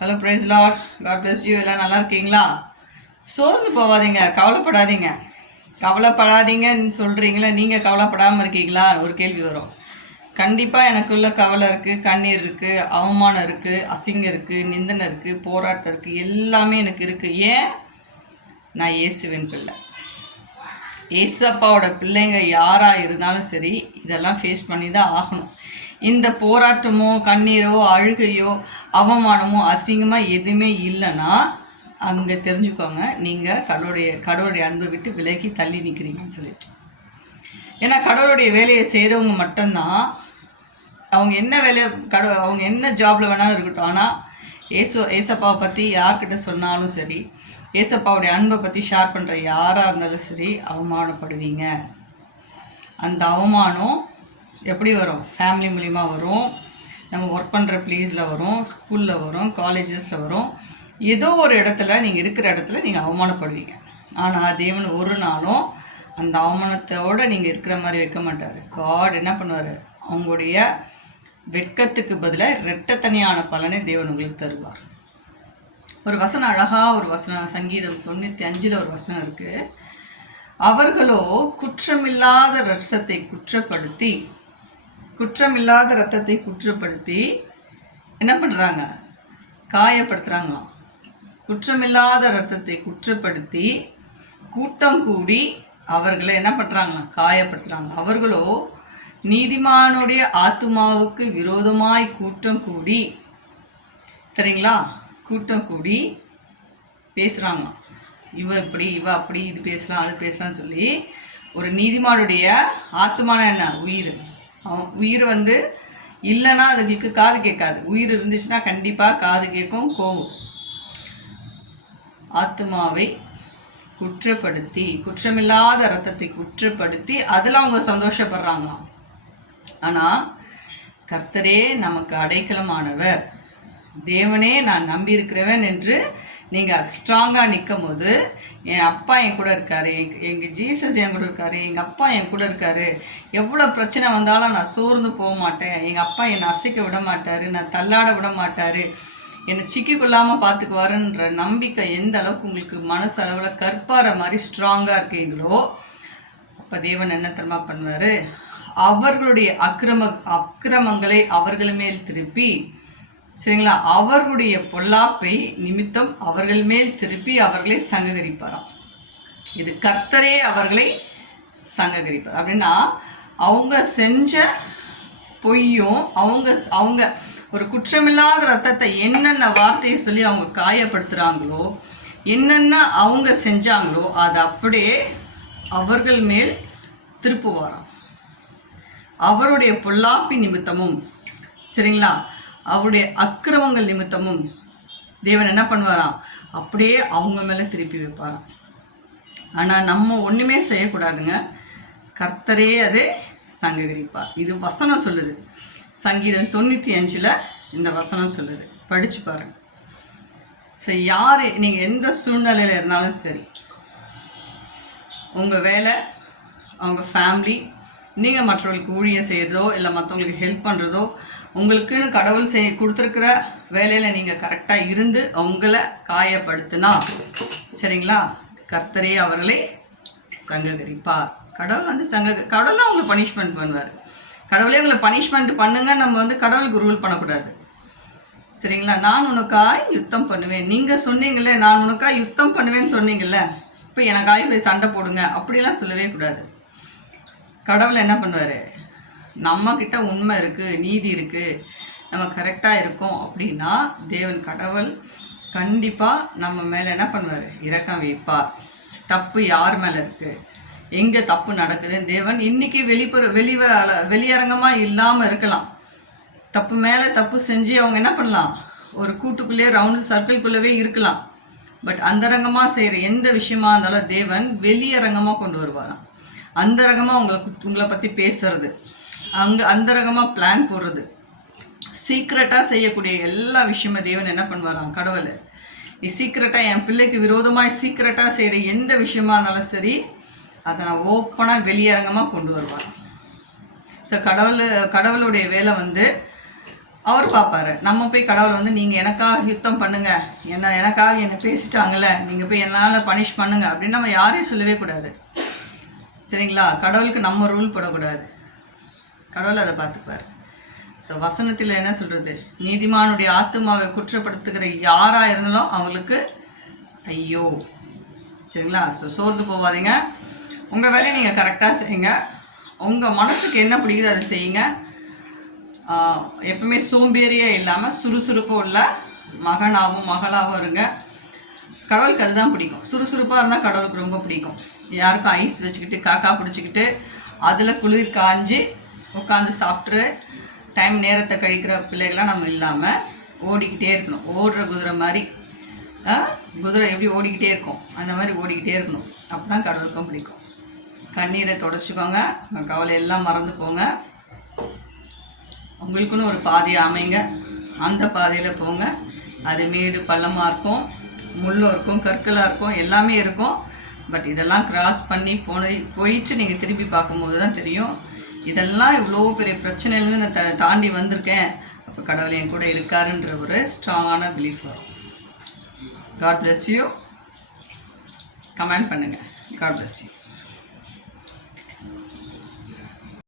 Hello praise Lord, God bless you. எல்லாம் நல்லா இருக்கீங்களா? சோர்ந்து போகாதீங்க, கவலைப்படாதீங்கன்னு சொல்கிறீங்களே, நீங்கள் கவலைப்படாமல் இருக்கீங்களா? ஒரு கேள்வி வரும். கண்டிப்பாக எனக்குள்ள கவலை இருக்குது, கண்ணீர் இருக்குது, அவமானம் இருக்குது, அசிங்கம் இருக்குது, நிந்தனை இருக்குது, போராட்டம் இருக்குது, எல்லாமே எனக்கு இருக்குது. ஏன்? நான் இயேசுவின் பிள்ளை. ஏசப்பாவோட பிள்ளைங்க யாராக இருந்தாலும் சரி, இதெல்லாம் ஃபேஸ் பண்ணி தான் ஆகணும். இந்த போராட்டமோ கண்ணீரோ அழுகையோ அவமானமோ அசிங்கமாக எதுவுமே இல்லைன்னா அங்கே தெரிஞ்சுக்கோங்க, நீங்கள் கடவுளுடைய அன்பை விட்டு விலகி தள்ளி நிற்கிறீங்கன்னு சொல்லிட்டு. ஏன்னா கடவுளுடைய வேலையை செய்கிறவங்க மட்டும்தான், அவங்க என்ன வேலையை அவங்க என்ன ஜாபில் வேணாலும் இருக்கட்டும், ஆனால் ஏசப்பாவை பற்றி யார்கிட்ட சொன்னாலும் சரி, ஏசப்பாவுடைய அன்பை பற்றி ஷேர் பண்ணுற யாராக இருந்தாலும் சரி, அவமானப்படுவீங்க. அந்த அவமானம் எப்படி வரும்? ஃபேமிலி மூலிமா வரும், நம்ம ஒர்க் பண்ணுற ப்ளேஸில் வரும், ஸ்கூலில் வரும், காலேஜஸில் வரும். ஏதோ ஒரு இடத்துல நீங்கள் இருக்கிற இடத்துல நீங்கள் அவமானப்படுவீங்க. ஆனால் தேவன் ஒரு நாளும் அந்த அவமானத்தோடு நீங்கள் இருக்கிற மாதிரி வைக்க மாட்டார். காட் என்ன பண்ணுவார்? அவங்களுடைய வெட்கத்துக்கு பதிலாக இரட்டத்தனியான பலனை தேவன் உங்களுக்கு தருவார். ஒரு வசனம், அழகாக ஒரு வசனம், சங்கீதம் 95 ஒரு வசனம் இருக்குது. அவர்களோ குற்றமில்லாத ரத்தத்தை குற்றப்படுத்தி என்ன பண்ணுறாங்க? காயப்படுத்துகிறாங்களாம். குற்றமில்லாத ரத்தத்தை குற்றப்படுத்தி கூட்டம் கூடி அவர்களை என்ன பண்ணுறாங்களாம்? காயப்படுத்துகிறாங்க. அவர்களோ நீதிமானுடைய ஆத்துமாவுக்கு விரோதமாய் கூட்டம் கூடி, சரிங்களா, கூட்டம் கூடி பேசுகிறாங்களாம். இவ இப்படி, இவ அப்படி, இது பேசலாம், அது பேசலாம்னு சொல்லி. ஒரு நீதிமானுடைய ஆத்துமான என்ன? உயிர். அவன் உயிர் இல்லைன்னா அதுங்களுக்கு காது கேட்காது. உயிர் இருந்துச்சுன்னா கண்டிப்பாக காது கேட்கும், கோவும். ஆத்மாவை குற்றப்படுத்தி, குற்றமில்லாத ரத்தத்தை குற்றப்படுத்தி அதில் அவங்க சந்தோஷப்படுறாங்களாம். ஆனால் கர்த்தரே நமக்கு அடைக்கலமானவர், தேவனே நான் நம்பியிருக்கிறவன் என்று நீங்கள் ஸ்ட்ராங்காக நிற்கும் போது, என் அப்பா என் கூட இருக்கார், எங்கள் ஜீசஸ் என் கூட இருக்கார், எங்கள் அப்பா என் கூட இருக்கார், எவ்வளோ பிரச்சனை வந்தாலும் நான் சோர்ந்து போக மாட்டேன், எங்கள் அப்பா என்னை அசைக்க விட மாட்டார், நான் தள்ளாட விட மாட்டார், என்னை சிக்கிக்கொள்ளாமல் பார்த்துக்குவாருன்ற நம்பிக்கை எந்த அளவுக்கு உங்களுக்கு மனசளவில் கற்பார மாதிரி ஸ்ட்ராங்காக இருக்கீங்களோ, அப்போ தேவன் என்ன தெரியுமா பண்ணுவார்? அவர்களுடைய அக்கிரமங்களை அவர்கள் மேல் திருப்பி, சரிங்களா, அவர்களுடைய பொல்லாப்பை நிமித்தம் அவர்கள் மேல் திருப்பி அவர்களை சங்ககரிப்பாராம். இது கர்த்தரே அவர்களை சங்ககரிப்பார். அப்படின்னா அவங்க செஞ்ச பொய்யும், அவங்க ஒரு குற்றமில்லாத ரத்தத்தை என்னென்ன வார்த்தையை சொல்லி அவங்க காயப்படுத்துகிறாங்களோ, என்னென்ன அவங்க செஞ்சாங்களோ அதை அப்படியே அவர்கள் மேல் திருப்புவாராம். அவருடைய பொல்லாப்பி நிமித்தமும், சரிங்களா, அவருடைய அக்கிரமங்கள் நிமித்தமும் தேவன் என்ன பண்ணுவாராம்? அப்படியே அவங்க மேலே திருப்பி வைப்பாராம். ஆனால் நம்ம ஒன்றுமே செய்யக்கூடாதுங்க, கர்த்தரே அது சங்ககரிப்பார். இது வசனம் சொல்லுது. சங்கீதம் 95 இந்த வசனம் சொல்லுது. படித்து பாருங்க. ஸோ யார் நீங்கள் எந்த சூழ்நிலையில் இருந்தாலும் சரி, உங்கள் வேலை, அவங்க ஃபேமிலி, நீங்கள் மற்றவர்களுக்கு ஊழியம் செய்கிறதோ இல்லை மற்றவங்களுக்கு ஹெல்ப் பண்ணுறதோ, உங்களுக்குன்னு கடவுள் கொடுத்துருக்கிற வேலையில் நீங்கள் கரெக்டாக இருந்து அவங்கள காயப்படுத்தினா, சரிங்களா, கர்த்தரே அவர்களை சங்ககரிப்பார். கடவுள் கடவுள் அவங்களை பனிஷ்மெண்ட் பண்ணுவார். கடவுளே உங்களை பனிஷ்மெண்ட் பண்ணுங்க, நம்ம கடவுளுக்கு ரூல் பண்ணக்கூடாது, சரிங்களா. நான் உனக்காய் யுத்தம் பண்ணுவேன், நீங்கள் சொன்னீங்களே நான் உனக்காய் யுத்தம் பண்ணுவேன்னு சொன்னீங்கல்ல, இப்போ எனக்காக போய் சண்டை போடுங்க அப்படிலாம் சொல்லவே கூடாது. கடவுள் என்ன பண்ணுவார்? நம்மக்கிட்ட உண்மை இருக்குது, நீதி இருக்குது, நம்ம கரெக்டாக இருக்கோம் அப்படின்னா தேவன் கடவுள் கண்டிப்பாக நம்ம மேலே என்ன பண்ணுவார்? இரக்கம் வைப்பார். தப்பு யார் மேலே இருக்குது, எங்கே தப்பு நடக்குதுன்னு தேவன் இன்றைக்கி வெளியரங்கமாக இல்லாமல் இருக்கலாம். தப்பு மேலே தப்பு செஞ்சு அவங்க என்ன பண்ணலாம்? ஒரு கூட்டுக்குள்ளேயே ரவுண்டு சர்க்கிள்குள்ளவே இருக்கலாம். பட் அந்தரங்கமாக செய்கிற எந்த விஷயமா இருந்தாலும் தேவன் வெளியரங்கமாக கொண்டு வருவாராம். அந்தரங்கமாக உங்களை பற்றி பேசுறது, அந்தரங்கமாக பிளான் போடுறது, சீக்ரெட்டாக செய்யக்கூடிய எல்லா விஷயமும் தேவன் என்ன பண்ணுவாராம்? கடவுள் சீக்ரெட்டாக என் பிள்ளைக்கு விரோதமாக சீக்ரெட்டாக செய்கிற எந்த விஷயமா இருந்தாலும் சரி, அதை நான் ஓப்பனாக வெளியரங்கமாக கொண்டு வருவார். ஸோ கடவுளுடைய வேலை அவர் பார்ப்பாரு. நம்ம போய் கடவுளை வந்து நீங்கள் எனக்காக யுத்தம் பண்ணுங்க, எனக்காக என்னை பேசிட்டாங்கல்ல, நீங்கள் போய் என்னால் பனிஷ் பண்ணுங்க அப்படின்னு நம்ம யாரையும் சொல்லவே கூடாது. சரிங்களா? கடவுளுக்கு நம்ம ரூல் போடக்கூடாது. கடவுள் அதை பார்த்துப்பார். ஸோ வசனத்தில் என்ன சொல்கிறது, நீதிமானுடைய ஆத்துமாவை குற்றப்படுத்துகிற யாராக இருந்தாலும் அவங்களுக்கு ஐயோ. சரிங்களா? ஸோ சோர்ந்து போகாதீங்க. உங்கள் வேலையை நீங்கள் கரெக்டாக செய்யுங்க. உங்கள் மனசுக்கு என்ன பிடிக்குது அதை செய்யுங்க. எப்பவுமே சோம்பேறியே இல்லாமல் சுறுசுறுப்பாக உள்ள மகனாகவும் மகளாகவும் இருங்க. கடவுளுக்கு அதுதான் பிடிக்கும். சுறுசுறுப்பாக இருந்தால் கடவுளுக்கு ரொம்ப பிடிக்கும். யாருக்கும் ஐஸ் வச்சுக்கிட்டு காக்கா பிடிச்சிக்கிட்டு அதில் குளிர் காஞ்சி உட்காந்து சாப்பிட்ரு நேரத்தை கழிக்கிற பிள்ளைகள்லாம் நம்ம இல்லாமல் ஓடிக்கிட்டே இருக்கணும். ஓடுற குதிரை மாதிரி, குதிரை எப்படி ஓடிக்கிட்டே இருக்கும் அந்த மாதிரி ஓடிக்கிட்டே இருக்கணும். அப்போ தான் கடவுளுக்கும் பிடிக்கும். கண்ணீரை தொடச்சிக்கோங்க. உங்கள் கவலை எல்லாம் மறந்து போங்க. உங்களுக்குன்னு ஒரு பாதையை அமைங்க. அந்த பாதையில் போங்க. அது மேடு பள்ளமாக இருக்கும், முள்ளும் இருக்கும், கற்களாக இருக்கும், எல்லாமே இருக்கும். பட் இதெல்லாம் கிராஸ் பண்ணி போயிட்டு நீங்கள் திருப்பி பார்க்கும்போது தான் தெரியும், இதெல்லாம் இவ்வளோ பெரிய பிரச்சனையிலேருந்து நான் தாண்டி வந்திருக்கேன். அப்போ கடவுள் என் கூட இருக்காருன்ற ஒரு ஸ்ட்ராங்கான பிலீஃப் வரும். God bless you. கமெண்ட் பண்ணுங்கள். God bless you.